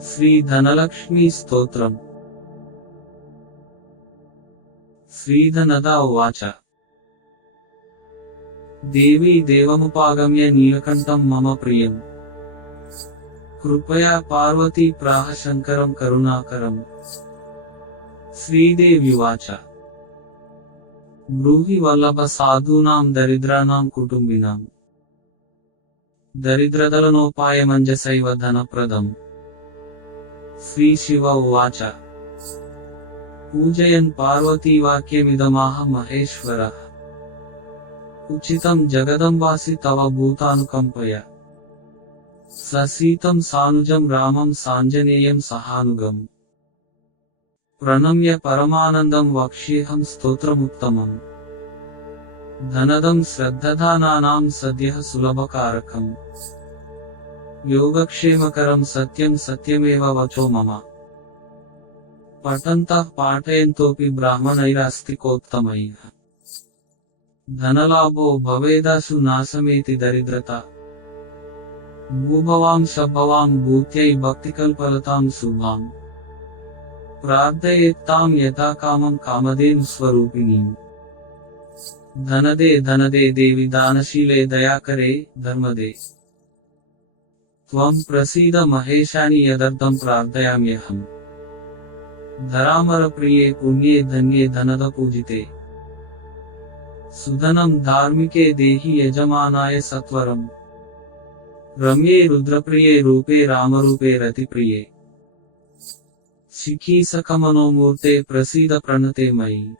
శ్రీ ధనలక్ష్మి స్తోత్రం. శ్రీధనదా ఉవాచ. దేవీ దేవముపాగమ్య నీలకంఠం మమ ప్రియం. కృపయా పార్వతీ ప్రాహ శంకరం కరుణాకరం. శ్రీదేవి వాచ. బ్రూహి వల్లభ సాధూనాం దరిద్రానాం కుటుంబినాం. దరిద్రతలనోపాయమంజసైవ ధనప్రదం శ్రీ శివ ఉవాచ. పూజయన్ పార్వతీవాక్యమిదమాహ మహేశ్వర. ఉచితం జగదంబాసి తవ భూతానుకంపయ. ససీతం సానుజం రామం సాంజనేయం సహానుగం. ప్రణమ్య పరమానందం వక్ష్యేహం స్తోత్రముత్తమం. धनदं श्रद्धधानाम् सद्यः सुलभकारकम्। योगक्षेमकरं सत्यं सत्यमेव वचो मम। पठन्तः पाठयन्तोऽपि ब्राह्मणैरास्तिकोत्तमैः। धनलाभो भवेदासु नासमेति दरिद्रता। भूभवां सद्भवाम् भूत्यै भक्तिकल्पलतां सुभाम् प्रार्थयेत्तां यथा कामं कामधेनुस्वरूपिणीम्। धन दे धन दे देवी, दानशीले दया करे धर्म दे त्वं प्रसीद महेशानि यदर्थं प्रार्थयाम्यहम् धरामरप्रिये पुण्ये धन्ये धनद पूजिते सुधनं धार्मिके देहि यजमानाय सत्वरम्। रम्ये रुद्रप्रिये रूपे रामरूपे रतिप्रिये। शिखी सकमनो मूर्ते प्रसीद प्रणते मयि।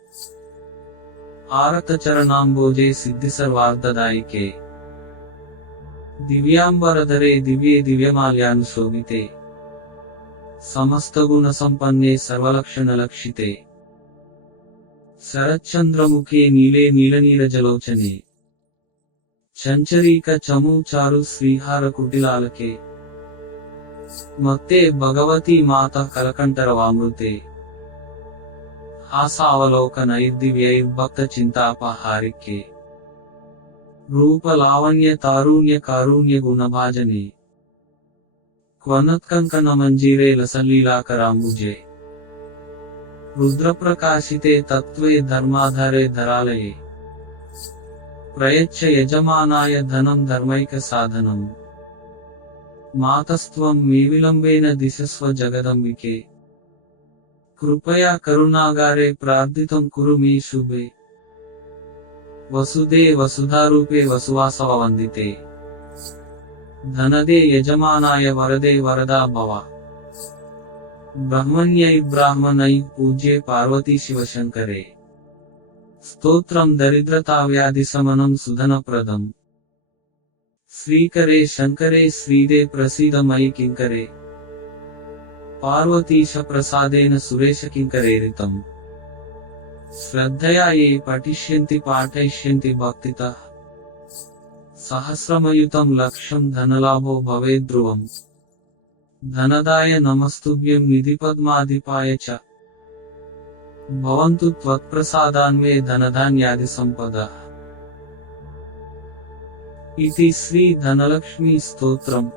సిద్ధి సర్వార్ధదాయికే దివ్యాంబరధరే దివ్యే దివ్యమాల్యానుశోభితే సమస్తగుణ సంపన్నే సర్వలక్షణలక్షితే. శరచ్చంద్రముఖే నీలే నీలనీరజలోచనే. చంచరీక చము చారు శ్రీహార కుటిలాలకే. మత్తే భగవతి మాత కలకంఠరవామృతే. హాసావలోక నైర్దివ్యైర్భక్త చింతాపహారికే. రూప లావణ్య తారుణ్య కారుణ్య గుణభాజనే క్వనత్కంకణ మంజీరే లసలీలాకరాంబుజే. రుద్రప్రకాశితే తత్వే ధర్మాధారే ధరాలయే. ప్రయచ్చ యజమానాయ ధనం ధర్మైక సాధనం. కృపయా కరుణాగారే ప్రార్థితం కురు మీ శుభే వసుదే వసుధారూపే వసువాసవ వందితే ధనదే యజమానాయ వరదే వరదా భవ బ్రహ్మణ్యై బ్రాహ్మణై పూజ్యే పార్వతీ శివశంకరే స్తోత్రం దరిద్రతా వ్యాధి సమనం సుధనప్రదం శ్రీకరే శంకరే శ్రీదే ప్రసీదమయి కింకరే పార్వతీశ ప్రసాదేన సురేశ కింకరేరితం శ్రద్ధయా ఏ పఠిష్యంతి పాఠయిష్యంతి భక్తిత. సహస్రమయుతం లక్ష్యం ధనలాభో భవేద్ధ్రువం ధనదాయ నమస్తుభ్యం నిధిపద్మాధిపాయ చ. భవంతు త్వత్ప్రసాదాన్మే ధనధాన్యాది సంపద. ఇది శ్రీ ధనలక్ష్మీ స్తోత్రం.